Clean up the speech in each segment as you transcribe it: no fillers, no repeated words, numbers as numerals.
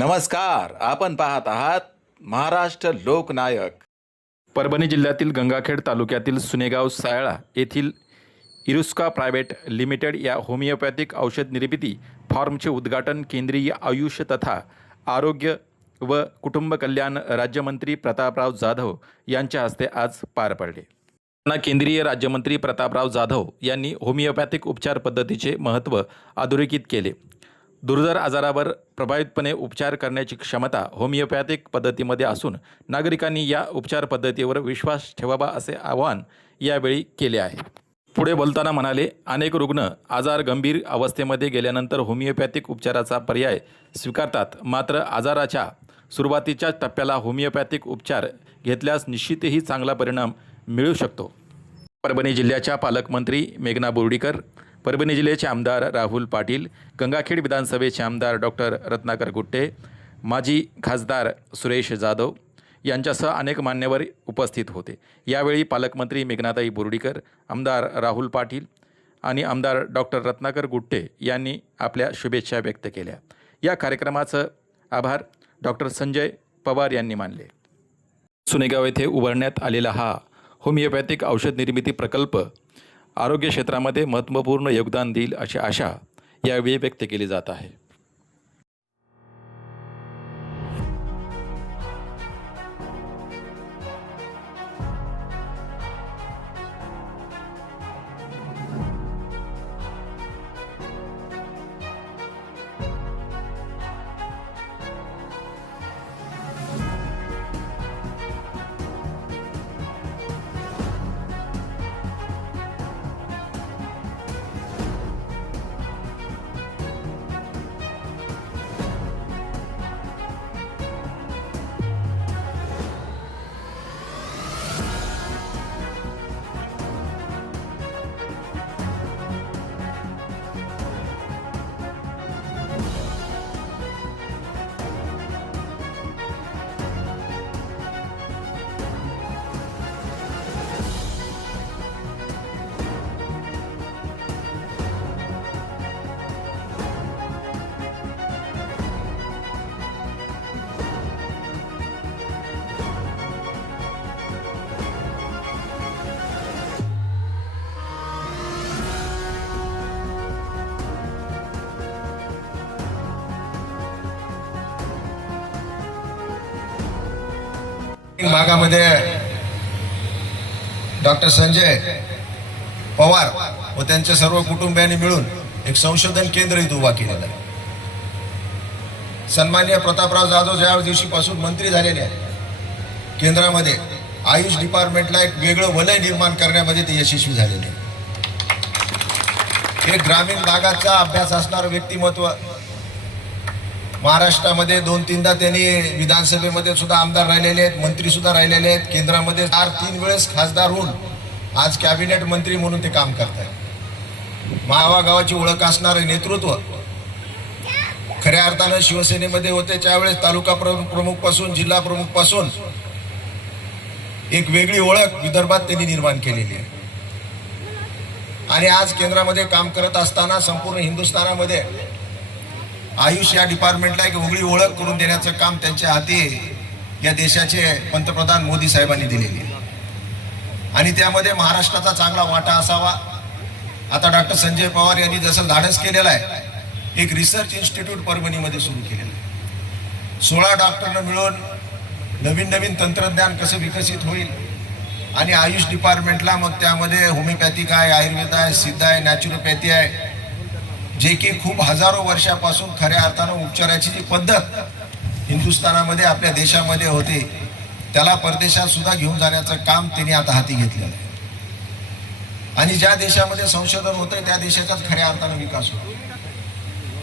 नमस्कार, आपण पाहत आहात महाराष्ट्र लोकनायक. परभणी जिल्ह्यातील गंगाखेड तालुक्यातील सुनेगाव सायळा येथील इरुस्का प्रायव्हेट लिमिटेड या होमिओपॅथिक औषध निर्मिती फार्मचे उद्घाटन केंद्रीय आयुष तथा आरोग्य व कुटुंब कल्याण राज्यमंत्री प्रतापराव जाधव यांच्या हस्ते आज पार पडले. केंद्रीय राज्यमंत्री प्रतापराव जाधव यांनी होमिओपॅथिक उपचार पद्धतीचे महत्त्व अधोरेखित केले. दुर्धर आजारावर प्रभावीपणे उपचार करण्याची क्षमता होमिओपॅथिक पद्धतीमध्ये असून नागरिकांनी या उपचार पद्धतीवर विश्वास ठेवावा असे आवाहन यावेळी केले आहे. पुढे बोलताना म्हणाले, अनेक रुग्ण आजार गंभीर अवस्थेमध्ये गेल्यानंतर होमिओपॅथिक उपचाराचा पर्याय स्वीकारतात. मात्र आजाराच्या सुरुवातीच्या टप्प्याला होमिओपॅथिक उपचार घेतल्यास निश्चितही चांगला परिणाम मिळू शकतो. परभणी जिल्ह्याच्या पालकमंत्री मेघना बोर्डीकर, परभणी जिल्ह्याचे आमदार राहुल पाटील, गंगाखेड विधानसभेचे आमदार डॉक्टर रत्नाकर गुट्टे, माजी खासदार सुरेश जाधव यांच्यासह अनेक मान्यवर उपस्थित होते. यावेळी पालकमंत्री मेघनाताई बोर्डीकर, आमदार राहुल पाटील आणि आमदार डॉक्टर रत्नाकर गुट्टे यांनी आपल्या शुभेच्छा व्यक्त केल्या. या कार्यक्रमाचं आभार डॉक्टर संजय पवार यांनी मानले. सुनेगाव येथे उभारण्यात आलेला हा होमिओपॅथिक औषध निर्मिती प्रकल्प आरोग्य क्षेत्रामध्ये महत्त्वपूर्ण योगदान देईल अशी आशा यावेळी व्यक्त केली जात आहे. भागामध्ये डॉक्टर संजय पवार व त्यांच्या सर्व कुटुंबियांनी मिळून एक संशोधन केंद्र इथे उभा केलेलं आहे. सन्माननीय प्रतापराव जाधव ज्या दिवशीपासून मंत्री झालेले आहे, केंद्रामध्ये आयुष डिपार्टमेंटला एक वेगळं वलय निर्माण करण्यामध्ये ते यशस्वी झालेले आहे. एक ग्रामीण भागाचा अभ्यास असणारं व्यक्तिमत्व, महाराष्ट्रामध्ये 2-3दा त्यांनी विधानसभेमध्ये सुद्धा आमदार राहिलेले आहेत, मंत्री सुद्धा राहिलेले आहेत, केंद्रामध्ये 4-3 वेळेस खासदार होऊन आज कॅबिनेट मंत्री म्हणून ते काम करतात. गावाची ओळख असणारे नेतृत्व, खऱ्या अर्थानं शिवसेनेमध्ये होते त्यावेळेस तालुका प्रमुख पासून जिल्हा प्रमुख पासून एक वेगळी ओळख विदर्भात त्यांनी निर्माण केलेली आहे. आणि आज केंद्रामध्ये काम करत असताना संपूर्ण हिंदुस्थानामध्ये आयुष या डिपार्टमेंटला एक वेगळी ओळख करून देण्याचं काम त्यांच्या हाती या देशाचे पंतप्रधान मोदी साहेबांनी दिलेली आहे. आणि त्यामध्ये महाराष्ट्राचा चांगला वाटा असावा. आता डॉक्टर संजय पवार यांनी जसं धाडस केलेलं आहे, एक रिसर्च इन्स्टिट्यूट परभणीमध्ये सुरू केलेलं आहे. 16 डॉक्टरनं मिळून नवीन तंत्रज्ञान कसं विकसित होईल आणि आयुष डिपार्टमेंटला मग त्यामध्ये होमिओपॅथिक आहे, आयुर्वेद आहे, सिद्ध आहे, नॅचरोपॅथी आहे, जे की खूप हजारो वर्षापासून खऱ्या अर्थानं उपचाराची जी पद्धत हिंदुस्थानामध्ये आपल्या देशामध्ये होते, त्याला परदेशात सुद्धा घेऊन जाण्याचं काम त्यांनी आता हाती घेतलेलं आहे. आणि ज्या देशामध्ये संशोधन होतं त्या देशाचाच खऱ्या अर्थानं विकास होतो.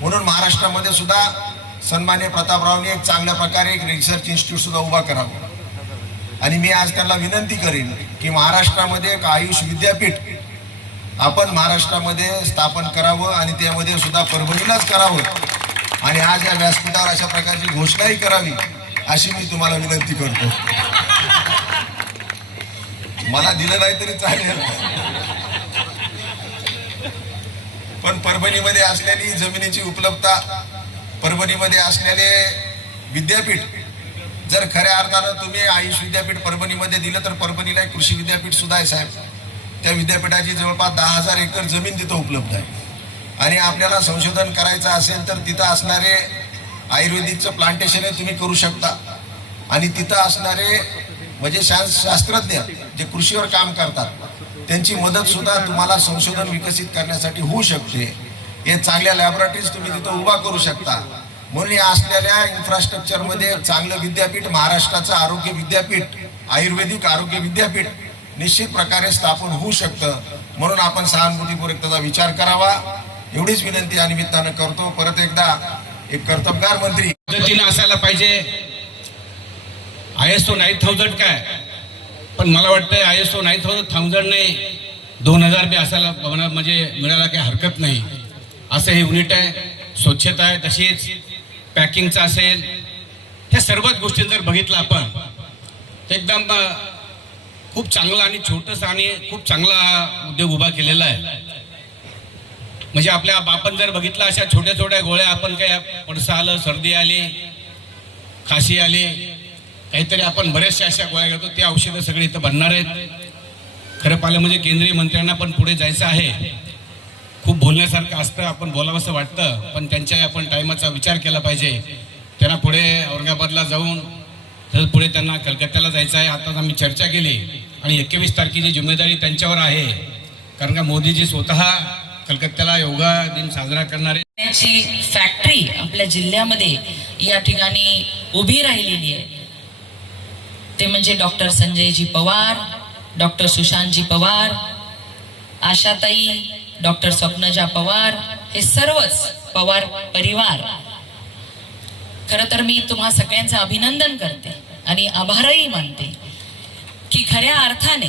म्हणून महाराष्ट्रामध्ये सुद्धा सन्माननीय प्रतापरावनी एक चांगल्या प्रकारे एक रिसर्च इन्स्टिट्यूट सुद्धा उभा करावं. आणि मी आज त्यांना विनंती करेन की महाराष्ट्रामध्ये एक आयुष विद्यापीठ आपण महाराष्ट्रामध्ये स्थापन करावं आणि त्यामध्ये सुद्धा परभणीलाच करावं. आणि आज या व्यासपीठावर अशा प्रकारची घोषणाही करावी अशी मी तुम्हाला विनंती करतो. मला दिलं नाही तरी चालेल, पण परभणीमध्ये असलेली जमिनीची उपलब्धता, परभणीमध्ये असलेले विद्यापीठ जर खऱ्या अर्थानं तुम्ही आयुष विद्यापीठ परभणीमध्ये दिलं तर परभणीला एक कृषी विद्यापीठ सुद्धा आहे साहेब. त्या विद्यापीठाची जवळपास 10,000 एकर जमीन तिथं उपलब्ध आहे. आणि आपल्याला संशोधन करायचं असेल तर तिथं असणारे आयुर्वेदिकचं प्लांटेशन हे तुम्ही करू शकता. आणि तिथं असणारे म्हणजे शास्त्रज्ञ जे कृषीवर काम करतात त्यांची मदत सुद्धा तुम्हाला संशोधन विकसित करण्यासाठी होऊ शकते. हे चांगल्या लॅबोरेटरीज तुम्ही तिथं उभा करू शकता. म्हणून या असलेल्या इन्फ्रास्ट्रक्चरमध्ये चांगलं विद्यापीठ, महाराष्ट्राचं आरोग्य विद्यापीठ, आयुर्वेदिक आरोग्य विद्यापीठ निश्चित प्रकारे स्थापन होऊ शकतं. म्हणून आपण सहानुभूतीपूर्वक त्याचा विचार करावा एवढीच विनंती या निमित्तानं करतो. परत एकदा एक कर्तबगार मंत्री पद्धतीनं असायला पाहिजे. ISO 9000 काय, पण मला वाटतं ISO 9000 नाही 2000 बी असायला म्हणजे मिळायला काही हरकत नाही. असं हे युनिट आहे. स्वच्छता आहे, तशीच पॅकिंगचं असेल, ह्या सर्वच गोष्टी जर बघितलं आपण तर एकदम खूप चांगला आणि छोटंसं आणि खूप चांगला उद्योग उभा केलेला आहे. म्हणजे आपल्या आपण जर बघितलं अशा छोट्या छोट्या गोळ्या आपण काय पडसं आलं, सर्दी आली, खाशी आली, काहीतरी आपण बऱ्याचशा अशा गोळ्या घेतो, ते औषधं सगळे इथं बनणार आहेत. खरं पाहिलं म्हणजे केंद्रीय मंत्र्यांना पण पुढे जायचं आहे. खूप बोलण्यासारखं असतं, आपण बोलावंसं वाटतं, पण त्यांच्या आपण टायमाचा विचार केला पाहिजे. त्यांना पुढे औरंगाबादला जाऊन तर पुढे त्यांना कलकत्त्याला जायचं आहे. आता आम्ही चर्चा केली आणि 21 तारखेची जिम्मेदारी त्यांच्यावर आहे. कारण का मोदीजी स्वतः कलकत्त्याला योगा दिन साजरा करणारे फॅक्टरी आपल्या जिल्ह्यामध्ये या ठिकाणी उभी राहिलेली आहे. ते म्हणजे डॉक्टर संजयजी पवार, डॉक्टर सुशांतजी पवार, आशाताई, डॉक्टर स्वप्नजा पवार, हे सर्वच पवार परिवार. खरं तर मी तुम्हा सगळ्यांचं अभिनंदन करते आणि आभारही मानते की खऱ्या अर्थाने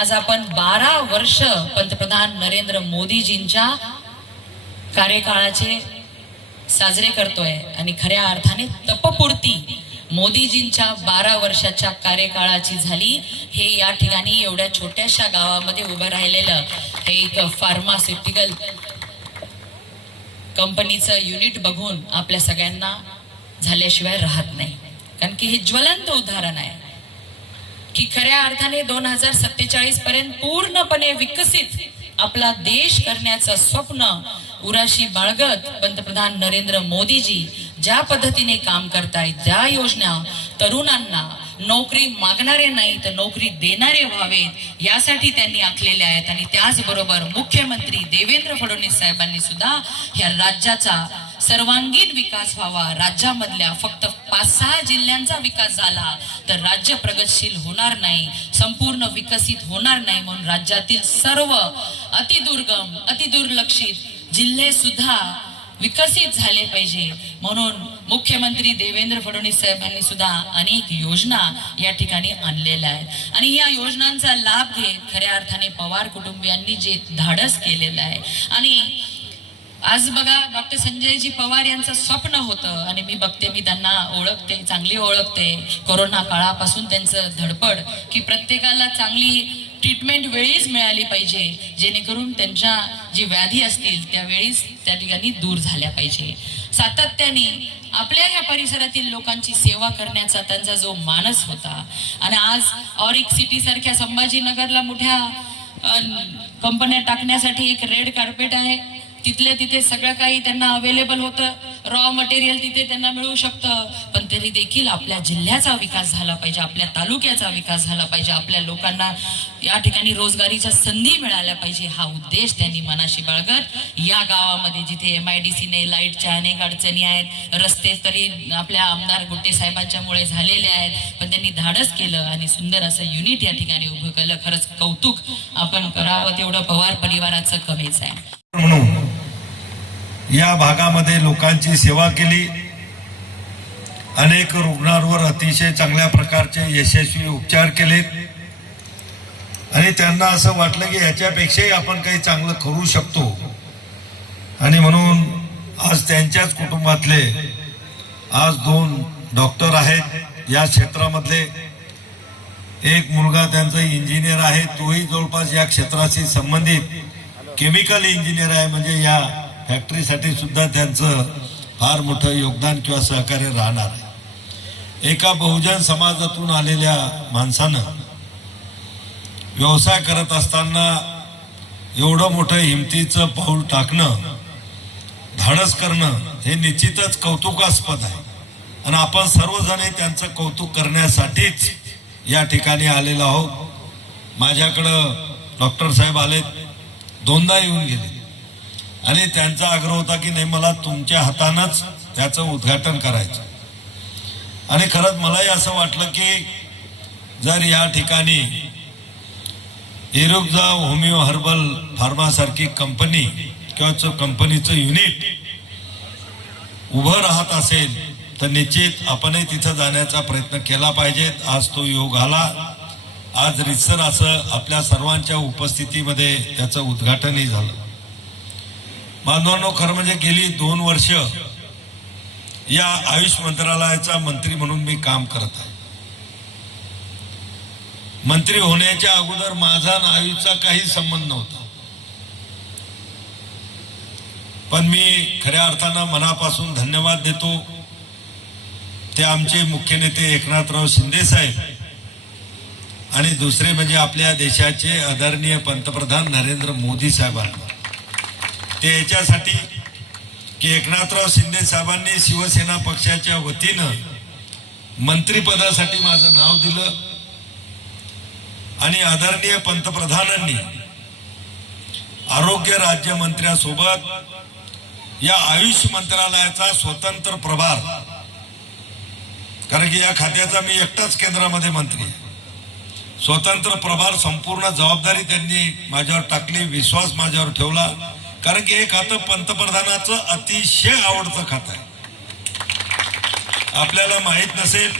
आज आपण 12 वर्ष पंतप्रधान नरेंद्र मोदीजींच्या कार्यकाळाचे साजरे करतोय. आणि खऱ्या अर्थाने तपपूर्ती मोदीजींच्या 12 वर्षाच्या कार्यकाळाची झाली. हे या ठिकाणी एवढ्या छोट्याशा गावामध्ये उभं राहिलेलं हे एक फार्मास्युटिकल कंपनीचं युनिट बघून आपल्या सगळ्यांना झाल्याशिवाय राहत नाही. कारण की हे ज्वलंत उदाहरण आहे की खऱ्या अर्थाने 2047 पर्यंत पूर्णपणे विकसित आपला देश करण्याचं स्वप्न उराशी बाळगत पंतप्रधान नरेंद्र मोदीजी ज्या पद्धतीने काम करतायत, ज्या योजना तरुणांना नोकरी मागणारे नाही तर नोकरी देणारे व्हावेत यासाठी त्यांनी आखलेल्या आहेत. आणि त्याचबरोबर मुख्यमंत्री देवेंद्र फडणवीस साहेबांनी सुद्धा या राज्याचा सर्वांगीण विकास व्हावा. राज्यामधल्या फक्त 5-6 जिल्ह्यांचा विकास झाला तर राज्य प्रगतशील होणार नाही, संपूर्ण विकसित होणार नाही. म्हणून राज्यातील सर्व अतिदुर्गम, अतिदुर्लक्षित जिल्हे सुद्धा विकसित झाले पाहिजे. म्हणून मुख्यमंत्री देवेंद्र फडणवीस साहेबांनी सुद्धा अनेक योजना या ठिकाणी आणलेल्या आहेत. आणि या योजनांचा लाभ घेत खऱ्या अर्थाने पवार कुटुंबियांनी जे धाडस केलेलं आहे. आणि आज बघा डॉक्टर संजयजी पवार यांचं स्वप्न होतं आणि मी बघते, मी त्यांना ओळखते, चांगली ओळखते. कोरोना काळापासून त्यांचं धडपड की प्रत्येकाला चांगली ट्रीटमेंट वेळीच मिळाली पाहिजे, जेणेकरून त्यांच्या जी व्याधी असतील त्यावेळीच त्या ठिकाणी दूर झाल्या पाहिजे. सातत्याने आपल्या या परिसरातील लोकांची सेवा करण्याचा त्यांचा जो मानस होता. आणि आज ऑरिक सिटी सारख्या संभाजीनगरला मोठ्या कंपन्या टाकण्यासाठी एक रेड कार्पेट आहे. तिथल्या तिथे सगळं काही त्यांना अवेलेबल होतं, रॉ मटेरियल तिथे त्यांना मिळू शकतं. पण तरी देखील आपल्या जिल्ह्याचा विकास झाला पाहिजे, आपल्या तालुक्याचा विकास झाला पाहिजे, आपल्या लोकांना या ठिकाणी रोजगारीच्या संधी मिळाल्या पाहिजे. हा उद्देश त्यांनी मनाशी बाळगत या गावामध्ये जिथे MIDCने लाईटच्या अनेक अडचणी आहेत, रस्ते तरी आपल्या आमदार गुट्टे साहेबांच्यामुळे झालेले आहेत, पण त्यांनी धाडस केलं आणि सुंदर असं युनिट या ठिकाणी उभं केलं. खरंच कौतुक आपण करावं तेवढं पवार परिवाराचं कमीच आहे. म्हणून या भागामध्ये लोकांची सेवा केली. अनेक रुग्णांवर अतिशय चांगल्या प्रकारचे यशस्वी उपचार केलेत आणि त्यांना असं वाटलं की याच्यापेक्षाही आपण काही चांगलं करू शकतो. आणि म्हणून आज त्यांच्याच कुटुंबातले आज 2 डॉक्टर आहेत या क्षेत्रामधले. एक मुलगा त्यांचा इंजिनियर आहे, तोही जवळपास या क्षेत्राशी संबंधित केमिकल इंजिनियर आहे. म्हणजे या फॅक्टरीसाठी सुद्धा त्यांचं फार मोठं योगदान किंवा सहकार्य राहणार आहे. एका बहुजन समाजातून आलेल्या माणसानं व्यवसाय करत असताना एवढं मोठं हिमतीचं पाऊल टाकणं, धाडस करणं हे निश्चितच कौतुकास्पद आहे आणि आपण सर्वजण त्यांचं कौतुक करण्यासाठीच या ठिकाणी आलेलो आहोत. माझ्याकडं डॉक्टर साहेब आलेत, दोनदा येऊन गेले आणि त्यांचा आग्रह होता की नाही मला तुमच्या हातानंच त्याचं उद्घाटन करायचं. आणि खरंच मलाही असं वाटलं की जर या ठिकाणी इरुक्झा होमिओ हर्बल फार्मासारखी कंपनी किंवा कंपनीचं युनिट उभं राहत असेल तर निश्चित आपणही तिथं जाण्याचा प्रयत्न केला पाहिजे. आज तो योग आला. आज रितसर असं आपल्या सर्वांच्या उपस्थितीमध्ये त्याचं उद्घाटनही झालं. बांधवांनो, खरं म्हणजे गेली 2 वर्ष या आयुष मंत्रालयाचा मंत्री म्हणून मी काम करत आहे. मंत्री होण्याच्या अगोदर माझा आणि आयुषचा काही संबंध नव्हता, पण मी खऱ्या अर्थानं मनापासून धन्यवाद देतो ते आमचे मुख्य नेते एकनाथराव शिंदे साहेब आणि दुसरे म्हणजे आपल्या देशाचे आदरणीय पंतप्रधान नरेंद्र मोदी साहेबांना. ते याच्यासाठी की एकनाथराव शिंदे साहेबांनी शिवसेना पक्षाच्या वतीनं मंत्रिपदासाठी माझं नाव दिलं आणि आदरणीय पंतप्रधानांनी आरोग्य राज्यमंत्र्यासोबत या आयुष मंत्रालयाचा स्वतंत्र प्रभार, कारण की या खात्याचा मी एकटाच केंद्रामध्ये मंत्री आहे, स्वतंत्र प्रभार संपूर्ण जबाबदारी त्यांनी माझ्यावर टाकली, विश्वास माझ्यावर ठेवला. कारण की हे खातं पंतप्रधानाचं अतिशय आवडतं खातं आहे. आपल्याला माहित नसेल